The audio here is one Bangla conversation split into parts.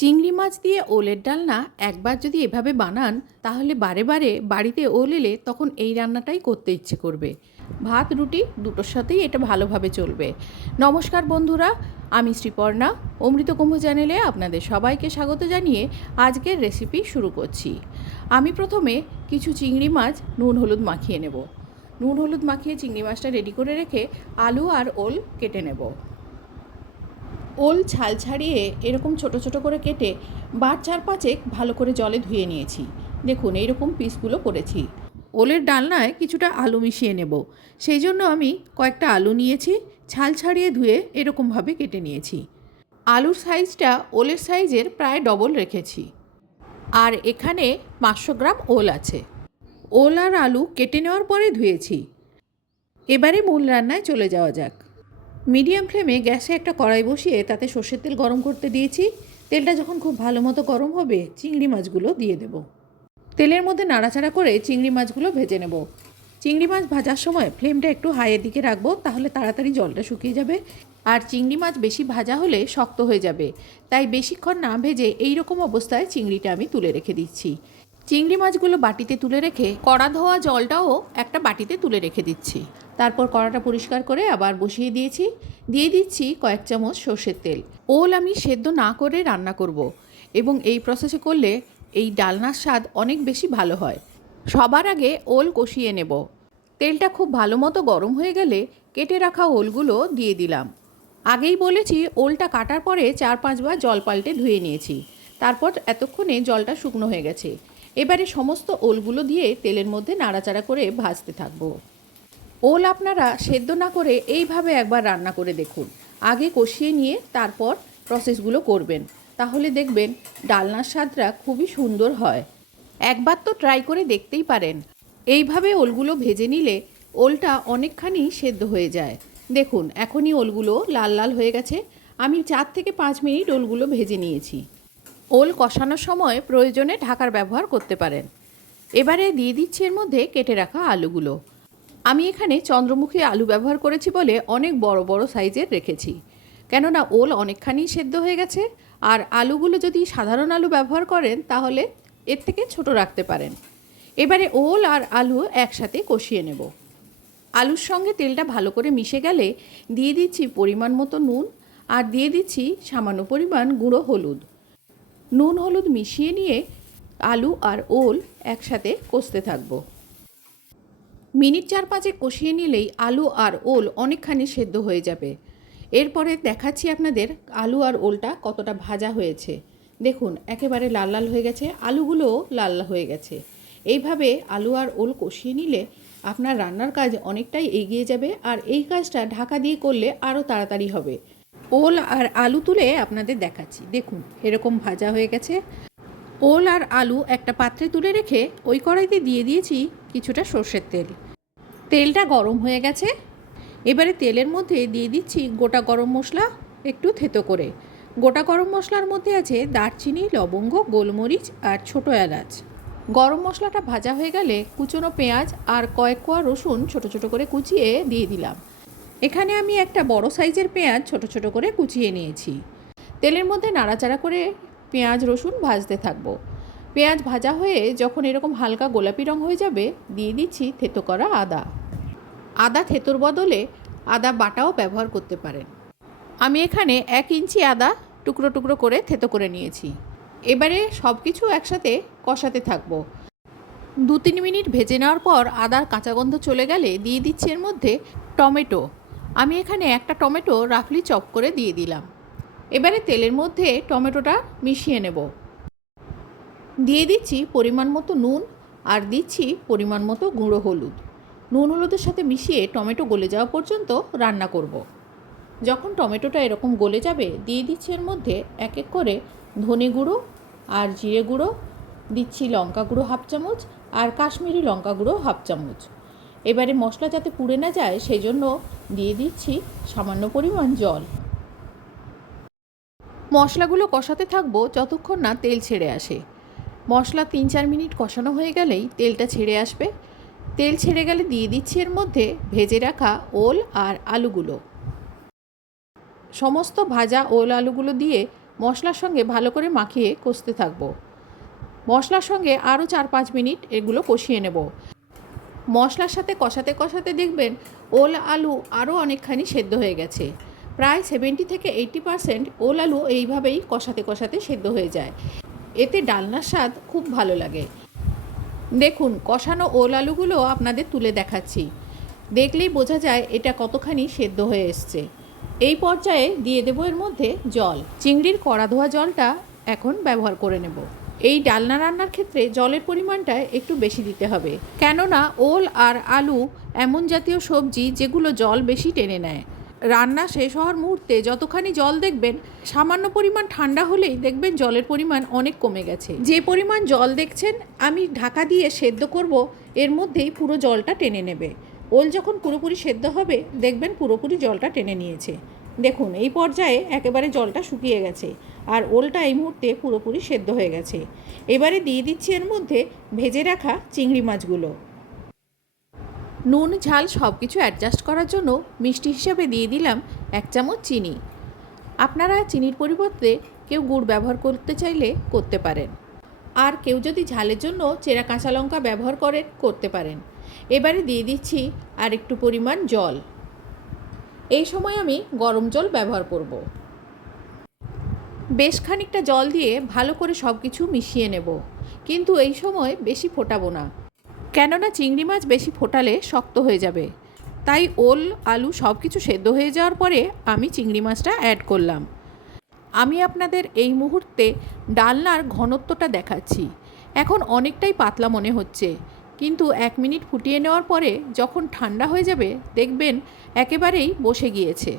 চিংড়ি মাছ দিয়ে ওলের ডালনা একবার যদি এভাবে বানান, তাহলে বারে বারে বাড়িতে ওল এলে তখন এই রান্নাটাই করতে ইচ্ছে করবে। ভাত, রুটি দুটোর সাথেই এটা ভালোভাবে চলবে। নমস্কার বন্ধুরা, আমি শ্রীপর্ণা। অমৃত কুম্ভ চ্যানেলে আপনাদের সবাইকে স্বাগত জানিয়ে আজকের রেসিপি শুরু করছি। আমি প্রথমে কিছু চিংড়ি মাছ নুন হলুদ মাখিয়ে নেব। নুন হলুদ মাখিয়ে চিংড়ি মাছটা রেডি করে রেখে আলু আর ওল কেটে নেব। ওল ছাল ছাড়িয়ে এরকম ছোট ছোট করে কেটে বার চার পাঁচেক ভালো করে জলে ধুয়ে নিয়েছি। দেখুন, এইরকম পিসগুলো করেছি। ওলের ডালনায় কিছুটা আলু মিশিয়ে নেব। সেই জন্য আমি কয়েকটা আলু নিয়েছি, ছাল ছাড়িয়ে ধুয়ে এরকমভাবে কেটে নিয়েছি। আলুর সাইজটা ওলের সাইজের প্রায় ডবল রেখেছি। আর এখানে পাঁচশো গ্রাম ওল আছে। ওল আর আলু কেটে নেওয়ার পরে ধুয়েছি। এবারে মূল রান্নায় চলে যাওয়া যাক। মিডিয়াম ফ্লেমে গ্যাসে একটা কড়াই বসিয়ে তাতে সর্ষের তেল গরম করতে দিয়েছি। তেলটা যখন খুব ভালো মতো গরম হবে, চিংড়ি মাছগুলো দিয়ে দেব। তেলের মধ্যে নাড়াচাড়া করে চিংড়ি মাছগুলো ভেজে নেব। চিংড়ি মাছ ভাজার সময় ফ্লেমটা একটু হাইয়ের দিকে রাখব, তাহলে তাড়াতাড়ি জলটা শুকিয়ে যাবে। আর চিংড়ি মাছ বেশি ভাজা হলে শক্ত হয়ে যাবে। তাই বেশিক্ষণ না ভেজে এই রকম অবস্থায় চিংড়িটা আমি তুলে রেখে দিচ্ছি। চিংড়ি মাছগুলো বাটিতে তুলে রেখে কড়া ধোয়া জলটাও একটা বাটিতে তুলে রেখে দিচ্ছি। তারপর কড়াটা পরিষ্কার করে আবার বসিয়ে দিয়েছি। দিয়ে দিচ্ছি কয়েক চামচ সর্ষের তেল। ওল আমি সেদ্ধ না করে রান্না করব। এবং এই প্রসেসে করলে এই ডালনার স্বাদ অনেক বেশি ভালো হয়। সবার আগে ওল কষিয়ে নেব। তেলটা খুব ভালো মতো গরম হয়ে গেলে কেটে রাখা ওলগুলো দিয়ে দিলাম। আগেই বলেছি ওলটা কাটার পরে চার পাঁচবার জল পাল্টে ধুয়ে নিয়েছি। তারপর এতক্ষণে জলটা শুকনো হয়ে গেছে। এবারে সমস্ত ওলগুলো দিয়ে তেলের মধ্যে নাড়াচাড়া করে ভাজতে থাকব। ওল আপনারা সেদ্ধ না করে এইভাবে একবার রান্না করে দেখুন। আগে কষিয়ে নিয়ে তারপর প্রসেসগুলো করবেন। তাহলে দেখবেন ডালনার স্বাদটা খুবই সুন্দর হয়। একবার তো ট্রাই করে দেখতেই পারেন। এইভাবে ওলগুলো ভেজে নিলে ওলটা অনেকখানি সেদ্ধ হয়ে যায়। দেখুন, এখনই ওলগুলো লাল লাল হয়ে গেছে। আমি চার থেকে পাঁচ মিনিট ওলগুলো ভেজে নিয়েছি। ওল কষানোর সময় প্রয়োজনে ঢাকার ব্যবহার করতে পারেন। এবারে দিয়ে দিচ্ছি এর মধ্যে কেটে রাখা আলুগুলো। আমি এখানে চন্দ্রমুখী আলু ব্যবহার করেছি বলে অনেক বড় বড় সাইজের রেখেছি। কেননা ওল অনেকখানি সেদ্ধ হয়ে গেছে আর আলুগুলো যদি সাধারণ আলু ব্যবহার করেন তাহলে এর থেকে ছোট রাখতে পারেন। এবারে ওল আর আলু একসাথে কষিয়ে নেব। আলুর সঙ্গে তেলটা ভালো করে মিশে গেলে দিয়ে দিচ্ছি পরিমাণ মতো নুন আর দিয়ে দিচ্ছি সামান্য পরিমাণ গুঁড়ো হলুদ। নুন হলুদ মিশিয়ে নিয়ে আলু আর ওল একসাথে কষতে থাকব। মিনিট চার পাঁচে কষিয়ে নিলেই আলু আর ওল অনেকখানি সেদ্ধ হয়ে যাবে। এরপরে দেখাচ্ছি আপনাদের আলু আর ওলটা কতটা ভাজা হয়েছে। দেখুন, একেবারে লাল লাল হয়ে গেছে, আলুগুলোও লাল লাল হয়ে গেছে। এইভাবে আলু আর ওল কষিয়ে নিলে আপনার রান্নার কাজ অনেকটাই এগিয়ে যাবে আর এই কাজটা ঢাকা দিয়ে করলে আরও তাড়াতাড়ি হবে। ওল আর আলু তুলে আপনাদের দেখাচ্ছি। দেখুন, এরকম ভাজা হয়ে গেছে। ওল আর আলু একটা পাত্রে তুলে রেখে ওই কড়াইতে দিয়ে দিয়েছি কিছুটা সর্ষের তেল। তেলটা গরম হয়ে গেছে। এবারে তেলের মধ্যে দিয়ে দিচ্ছি গোটা গরম মশলা একটু থেতো করে। গোটা গরম মশলার মধ্যে আছে দারচিনি, লবঙ্গ, গোলমরিচ আর ছোটো এলাচ। গরম মশলাটা ভাজা হয়ে গেলে কুচনো পেঁয়াজ আর কয়েক কোয়া রসুন ছোট ছোট করে কুচিয়ে দিয়ে দিলাম। এখানে আমি একটা বড় সাইজের পেঁয়াজ ছোট ছোট করে কুচিয়ে নিয়েছি। তেলের মধ্যে নাড়াচাড়া করে পেঁয়াজ, রসুন ভাজতে থাকব। পেঁয়াজ ভাজা হয়ে যখন এরকম হালকা গোলাপি রং হয়ে যাবে, দিয়ে দিচ্ছি থেতো করা আদা। আদা থেতোর বদলে আদা বাটাও ব্যবহার করতে পারেন। আমি এখানে এক ইঞ্চি আদা টুকরো টুকরো করে থেতো করে নিয়েছি। এবারে সব কিছু একসাথে কষাতে থাকব। দু তিন মিনিট ভেজে নেওয়ার পর আদার কাঁচা গন্ধ চলে গেলে দিয়ে দিচ্ছি এর মধ্যে টমেটো। আমি এখানে একটা টমেটো রাফলি চপ করে দিয়ে দিলাম। এবারে তেলের মধ্যে টমেটোটা মিশিয়ে নেব। দিয়ে দিচ্ছি পরিমাণ মতো নুন আর দিচ্ছি পরিমাণ মতো গুঁড়ো হলুদ। নুন হলুদের সাথে মিশিয়ে টমেটো গলে যাওয়া পর্যন্ত রান্না করব। যখন টমেটোটা এরকম গলে যাবে, দিয়ে দিচ্ছি এর মধ্যে এক এক করে ধনে গুঁড়ো আর জিরে গুঁড়ো, দিচ্ছি লঙ্কা গুঁড়ো হাফ চামচ আর কাশ্মীরি লঙ্কা গুঁড়ো হাফ চামচ। এবারে মশলা যাতে পুড়ে না যায় সেই জন্য দিয়ে দিচ্ছি সামান্য পরিমাণ জল। মশলাগুলো কষাতে থাকব যতক্ষণ না তেল ছেড়ে আসে। মশলা তিন চার মিনিট কষানো হয়ে গেলেই তেলটা ছেড়ে আসবে। তেল ছেড়ে গেলে দিয়ে দিচ্ছি এর মধ্যে ভেজে রাখা ওল আর আলুগুলো। সমস্ত ভাজা ওল আলুগুলো দিয়ে মশলার সঙ্গে ভালো করে মাখিয়ে কষতে থাকব। মশলার সঙ্গে আরও চার পাঁচ মিনিট এগুলো কষিয়ে নেব। মশলার সাথে কষাতে কষাতে দেখবেন ওল আলু আরও অনেকখানি সেদ্ধ হয়ে গেছে। প্রায় সেভেন্টি থেকে এইটি পারসেন্ট ওল আলু এইভাবেই কষাতে কষাতে সেদ্ধ হয়ে যায়। এতে ডালনার স্বাদ খুব ভালো লাগে। দেখুন, কষানো ওল আলুগুলো আপনাদের তুলে দেখাচ্ছি। দেখলেই বোঝা যায় এটা কতখানি সেদ্ধ হয়ে এসছে। এই পর্যায়ে দিয়ে দেবো এর মধ্যে জল। চিংড়ির কড়া ধোয়া জলটা এখন ব্যবহার করে নেব। এই ডালনা রান্নার ক্ষেত্রে জলের পরিমাণটা একটু বেশি দিতে হবে। কেননা ওল আর আলু এমন জাতীয় সবজি যেগুলো জল বেশি টেনে নেয়। রান্না শেষ হওয়ার মুহূর্তে যতখানি জল দেখবেন, সামান্য পরিমাণ ঠান্ডা হলেই দেখবেন জলের পরিমাণ অনেক কমে গেছে। যে পরিমাণ জল দেখছেন, আমি ঢাকা দিয়ে সেদ্ধ করব, এর মধ্যেই পুরো জলটা টেনে নেবে। ওল যখন পুরোপুরি সেদ্ধ হবে, দেখবেন পুরোপুরি জলটা টেনে নিয়েছে। দেখুন, এই পর্যায়ে একেবারে জলটা শুকিয়ে গেছে আর ওলটা এই মুহূর্তে পুরোপুরি সেদ্ধ হয়ে গেছে। এবারে দিয়ে দিচ্ছি এর মধ্যে ভেজে রাখা চিংড়ি মাছগুলো। নুন, ঝাল সব কিছু অ্যাডজাস্ট করার জন্য মিষ্টি হিসাবে দিয়ে দিলাম এক চামচ চিনি। আপনারা চিনির পরিবর্তে কেউ গুড় ব্যবহার করতে চাইলে করতে পারেন। আর কেউ যদি ঝালের জন্য চেরা কাঁচা লঙ্কা ব্যবহার করেন, করতে পারেন। এবারে দিয়ে দিচ্ছি আর একটু পরিমাণ জল। এই সময় আমি গরম জল ব্যবহার করব। বেশ খানিকটা জল দিয়ে ভালো করে সব কিছু মিশিয়ে নেব। কিন্তু এই সময় বেশি ফোটাবো না। কেননা চিংড়ি মাছ বেশি ফোটালে শক্ত হয়ে যাবে। তাই ওল, আলু সব কিছু সেদ্ধ হয়ে যাওয়ার পরে আমি চিংড়ি মাছটা অ্যাড করলাম। আমি আপনাদের এই মুহূর্তে ডালনার ঘনত্বটা দেখাচ্ছি। এখন অনেকটাই পাতলা মনে হচ্ছে। কিন্তু এক মিনিট ফুটিয়ে নেওয়ার পরে যখন ঠান্ডা হয়ে যাবে, দেখবেন একেবারেই বসে গিয়েছে।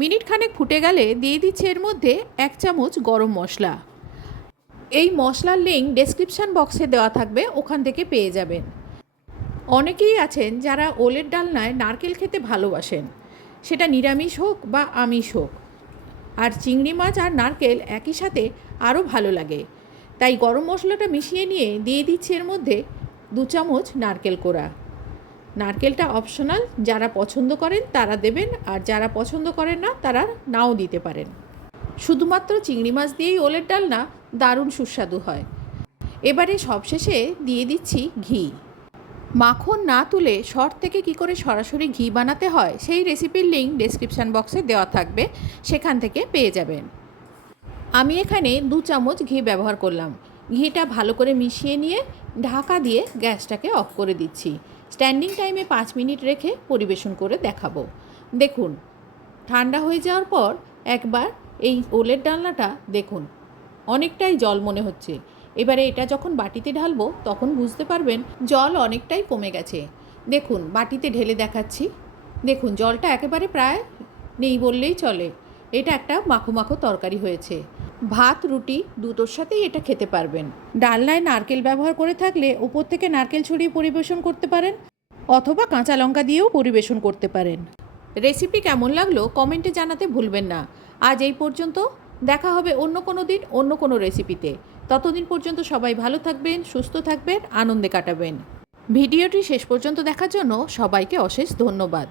মিনিট খানেক ফুটে গেলে দিয়ে দিচ্ছে এর মধ্যে এক চামচ গরম মশলা। এই মশলার লিঙ্ক ডেসক্রিপশান বক্সে দেওয়া থাকবে, ওখান থেকে পেয়ে যাবেন। অনেকেই আছেন যারা ওলের ডালনায় নারকেল খেতে ভালোবাসেন। সেটা নিরামিষ হোক বা আমিষ হোক। আর চিংড়ি মাছ আর নারকেল একই সাথে আরও ভালো লাগে। তাই গরম মশলাটা মিশিয়ে নিয়ে দিয়ে দিচ্ছি এর মধ্যে দু চামচ নারকেল কোড়া। নারকেলটা অপশনাল যারা পছন্দ করেন তারা দেবেন, আর যারা পছন্দ করেন না তারা নাও দিতে পারেন। শুধুমাত্র চিংড়ি মাছ দিয়েই ওলের ডালনা দারুণ সুস্বাদু হয়। এবারে সবশেষে দিয়ে দিচ্ছি ঘি। মাখন না তুলে শর্ট থেকে কি করে সরাসরি ঘি বানাতে হয়, সেই রেসিপির লিঙ্ক ডেসক্রিপশান বক্সে দেওয়া থাকবে, সেখান থেকে পেয়ে যাবেন। আমি এখানে দু চামচ ঘি ব্যবহার করলাম। ঘিটা ভালো করে মিশিয়ে নিয়ে ঢাকা দিয়ে গ্যাসটাকে অফ করে দিচ্ছি। স্ট্যান্ডিং টাইমে পাঁচ মিনিট রেখে পরিবেশন করে দেখাবো। দেখুন, ঠান্ডা হয়ে যাওয়ার পর একবার এই ওলের ডালনাটা দেখুন, অনেকটাই জল মনে হচ্ছে। এবারে এটা যখন বাটিতে ঢালবো, তখন বুঝতে পারবেন জল অনেকটাই কমে গেছে। দেখুন, বাটিতে ঢেলে দেখাচ্ছি। দেখুন, জলটা একেবারে প্রায় নেই বললেই চলে। এটা একটা মাখো মাখো তরকারি হয়েছে। ভাত রুটি দুটোর সাথেই এটা খেতে পারবেন। ডালনায় নারকেল ব্যবহার করে থাকলে উপর থেকে নারকেল ছড়িয়ে পরিবেশন করতে পারেন অথবা কাঁচা লঙ্কা দিয়েও পরিবেশন করতে পারেন। রেসিপি কেমন লাগল কমেন্টে জানাতে ভুলবেন না। আজ এই পর্যন্ত। দেখা হবে অন্য কোনো দিন অন্য কোনো রেসিপিতে। ততদিন পর্যন্ত সবাই ভালো থাকবেন সুস্থ থাকবেন আনন্দে কাটাবেন। ভিডিওটি শেষ পর্যন্ত দেখার জন্য সবাইকে অশেষ ধন্যবাদ।